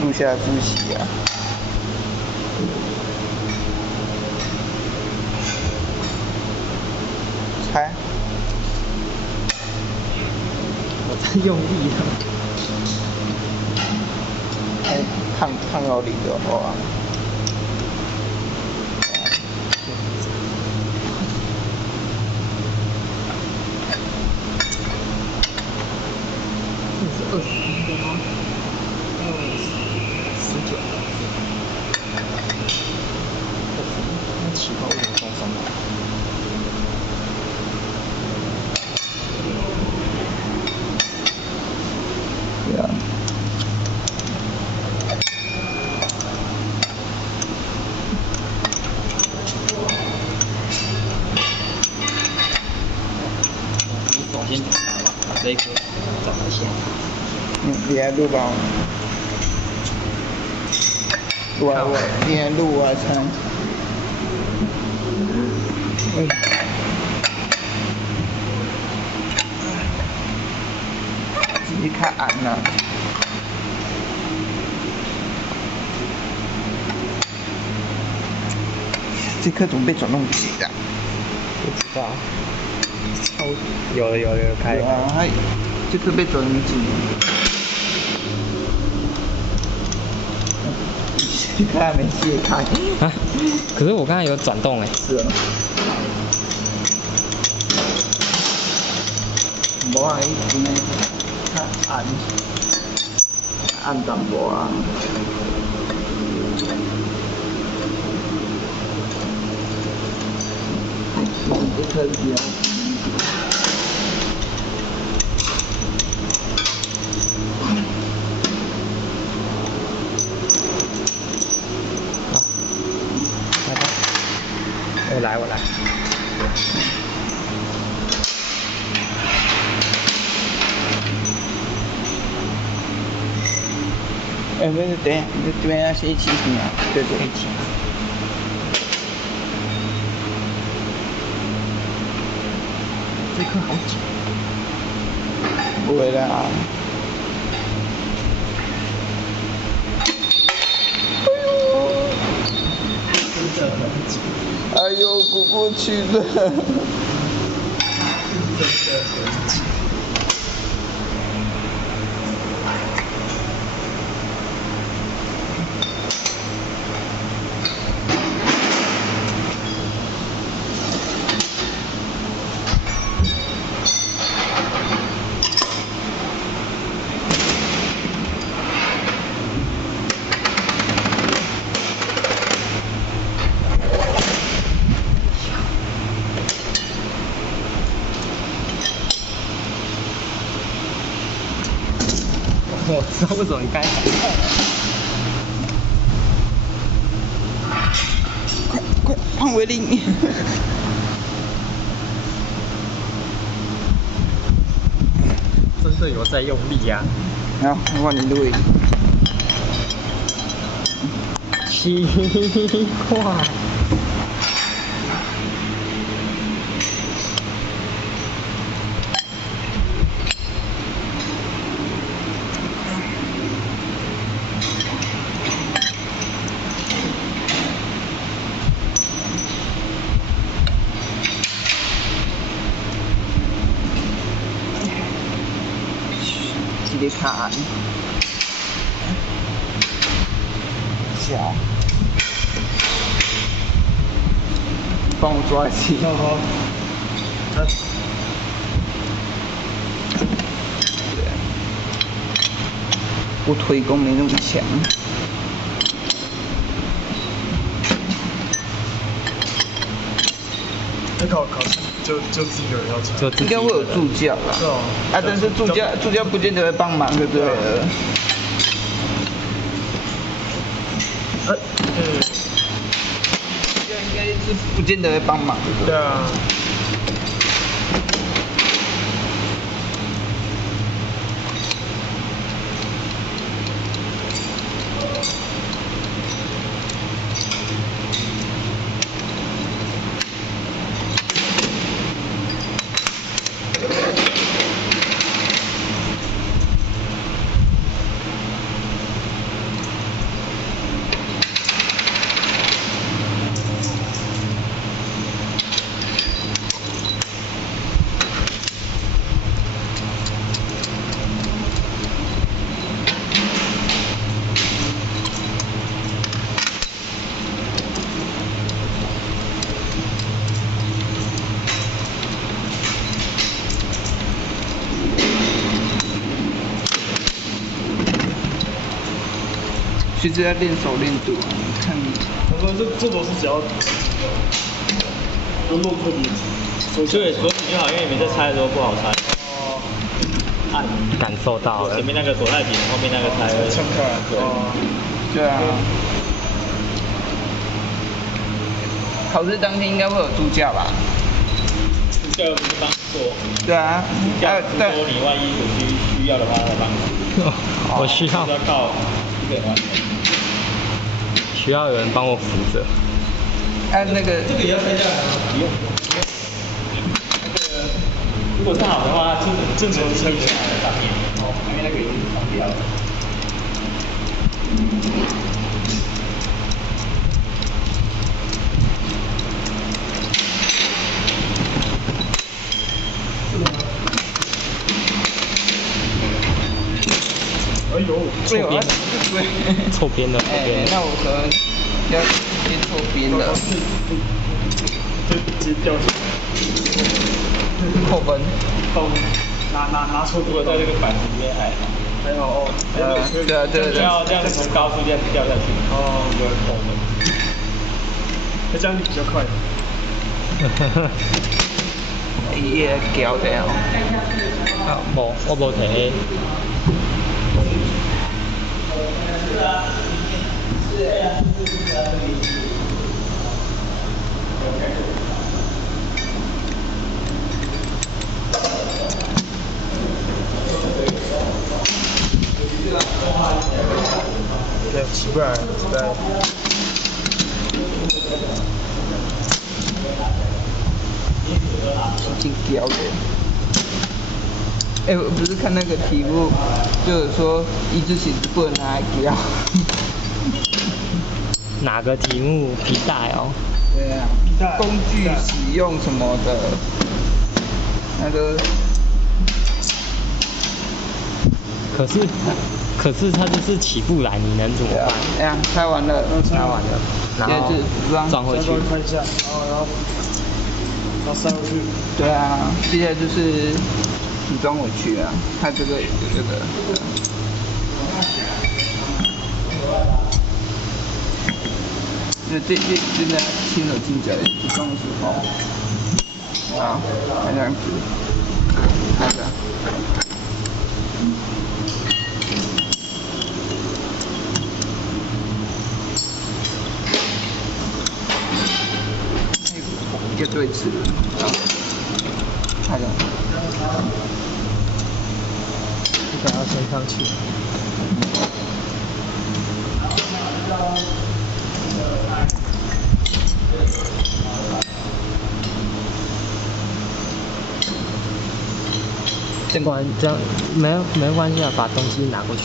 录下主席啊。猜。我在用力了。看到你就好啊。这是20分钟吗？19。那起跑为什么送3百？对啊。先把这一颗找一下。你来录吧。你来录我猜。自己看暗了。这颗怎么被转动不起的？不知道。有开。有啊，它这颗被转动起。你看还没卸开。啊？可是我刚才有转动哎。是啊。无啊，伊今日较暗淡薄啊。这颗比较。我来。不是，等一下，你这边要写7秒，对。这颗好紧。不会的啊。哎呦，过去了。我知道为什么你刚才快胖回零。真的有在用力呀。好，我帮你录音。奇怪。这个卡。小。帮我抓起。我腿功没那么强。考试就自己有人要传，应该会有助教啦。是哦。但是助教不见得会帮忙，对不对？助教应该是不见得会帮忙，对不对？对啊。其实要练手练度啊，你看。他说这都是只要不用弄特别紧，对，锁紧就好，因为你每次拆的时候不好拆。哦，按感受到了。前面那个锁太紧，后面那个拆会撑开来。对啊。考试当天应该会有助教吧？助教又不是帮你做。对啊。助教是说你万一需要的话，他帮你。我需要。要靠一个人完成。需要有人帮我扶着。按那个。这个也要拆下来吗？不用。如果是好的话，正常撑下来上面。哦，因为那个已经放掉了。哎呦，错边，错边的，错边的。那我可能要先错边了。直接掉下来。扣分。拿错。如果在这个板子里面还好哦。对啊，对。要这样从高处这样掉下去。哦，就会扣分。那这样比较快。伊个胶的哦。啊，无，我无摕。对，奇怪，挺屌的。我不是看那个题目，就是说一只鞋子不能拿来雕。哪个题目？皮带哦。对啊。工具使用什么的，那个。可是它就是起不来，你能怎么办？哎呀，拆完了，然后装回去。看一下，然后塞回去。对啊，接下来就是组装回去啊，它这个有这个。那这现在轻手轻脚的组装的时候，好，这样子，那个。一个对词，啊，看一下，把它升上去。这样没关系啊，把东西拿过去，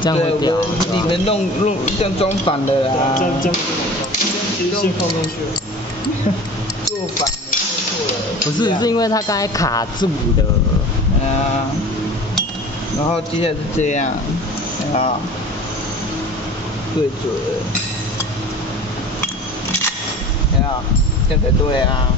这样会掉。你们弄这样装反的啦。这样先放上去。做反了，做错了。不是，是因为它刚才卡住的。然后接下来是这样，啊，对准，看到，这样才对啊。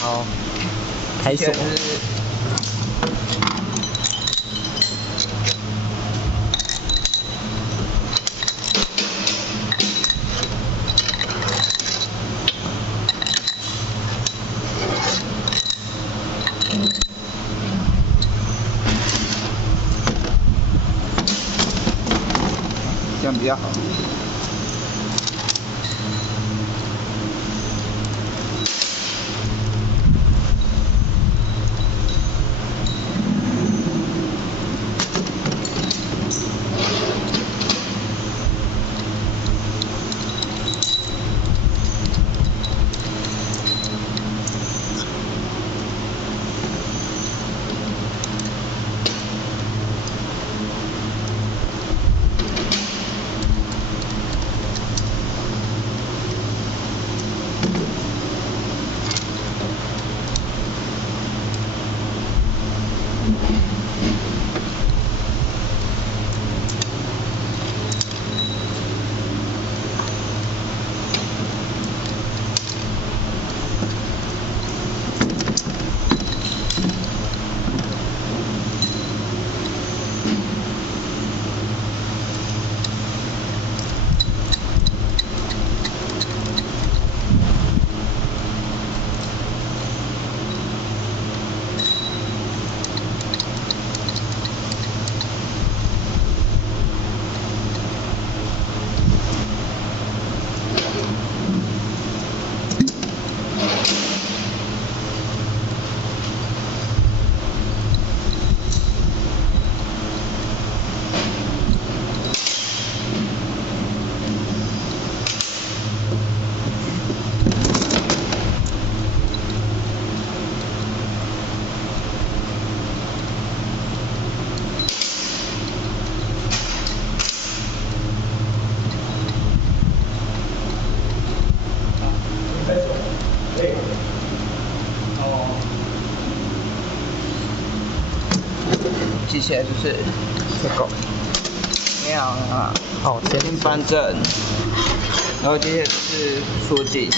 好，开锁。这样比较好。接下来就是这个。这样啊，哦，先翻正，然后接下来就是缩紧。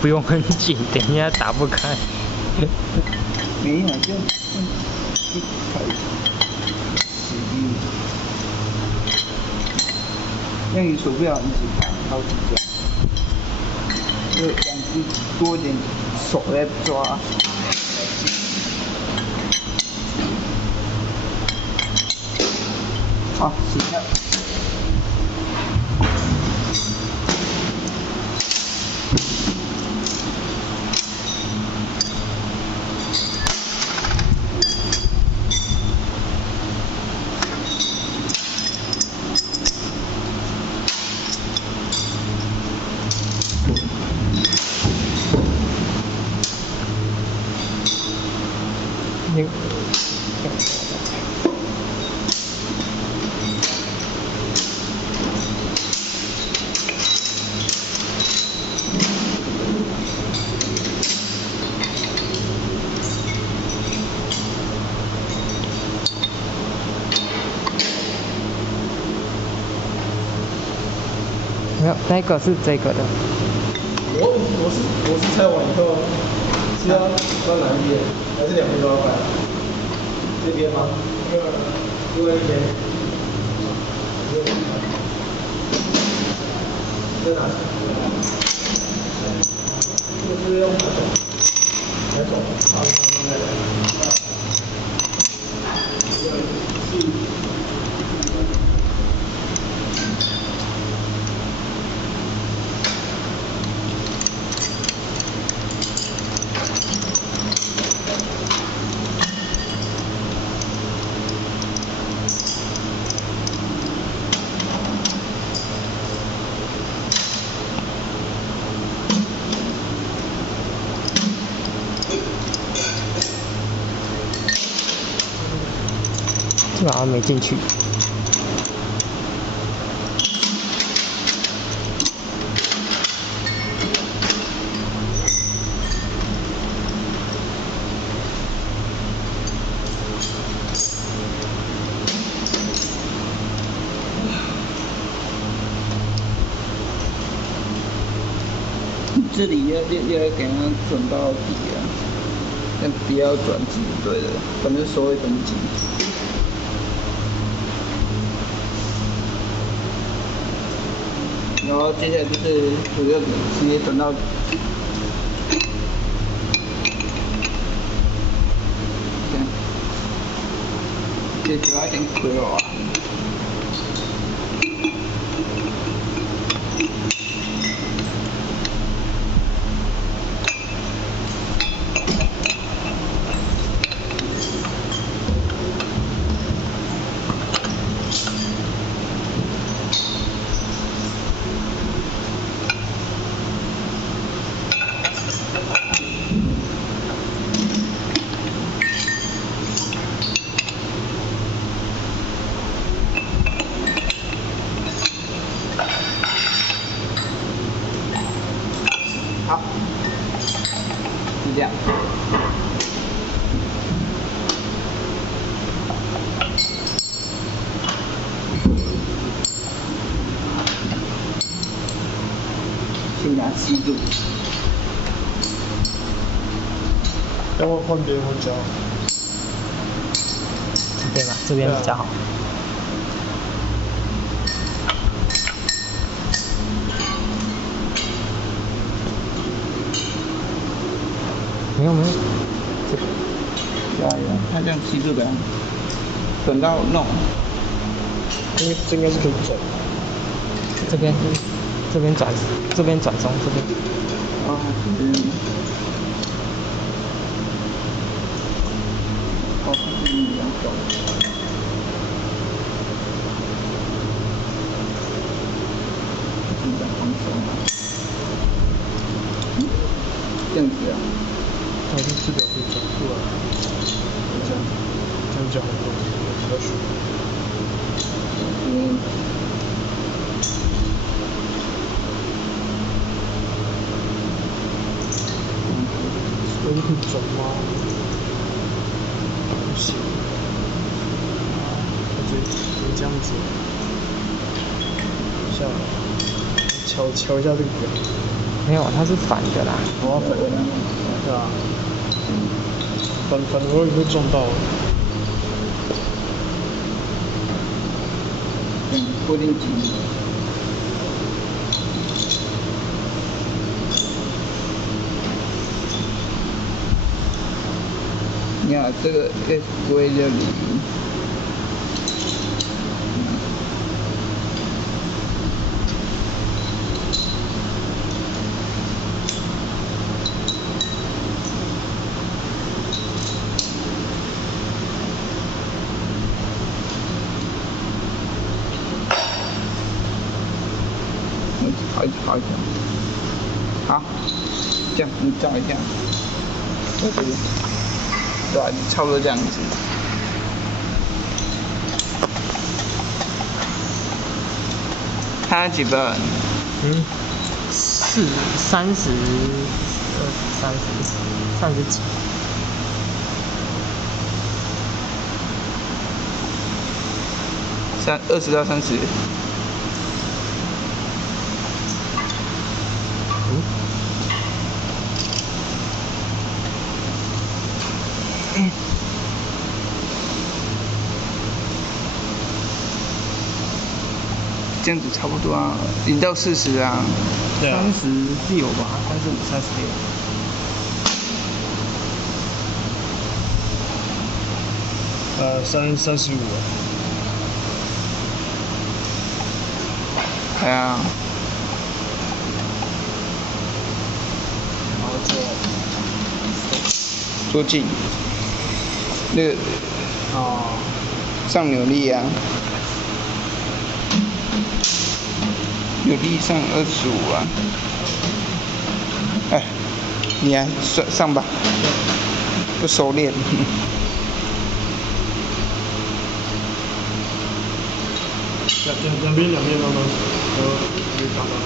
不用很紧，等一下打不开。没有，就一开那你手不要一直弹，好几下，就两只多一点手来抓。好，行了。你没有，那个是这个的。我是拆完以后是要放哪一边，还是两边都要摆？这边吗？另外一边。在哪？就是用哪种？这好像没进去。这里要给它转到底啊，但不要转紧，对的，反正手会很紧。然后接下来就是我要直接转到底，这样，这主要一点亏了啊。好，就这样。先拿吸住。要不换边我教。这边吧，这边比较好。没有，加油！它这样吸住的，转到弄。因为这应该是可以转。这边转这边。啊，表可以转过来，这样讲比较顺。所以可以转吗？不行。这样子，下来，瞧一下这个表。没有，它是反的啦。哦，反的，对啊。反的话会撞到。固定机。你看这个 S 规这里。好一点，好，这样你照一下，对吧？差不多这样子。他几分？30几。20到30。这样子差不多啊，0到40啊。对啊。36吧，35、36。35啊。对啊。然后做劲。那个。哦。上扭力啊。扭力上25啊。哎，你来上吧，不熟练。两边都可以达到。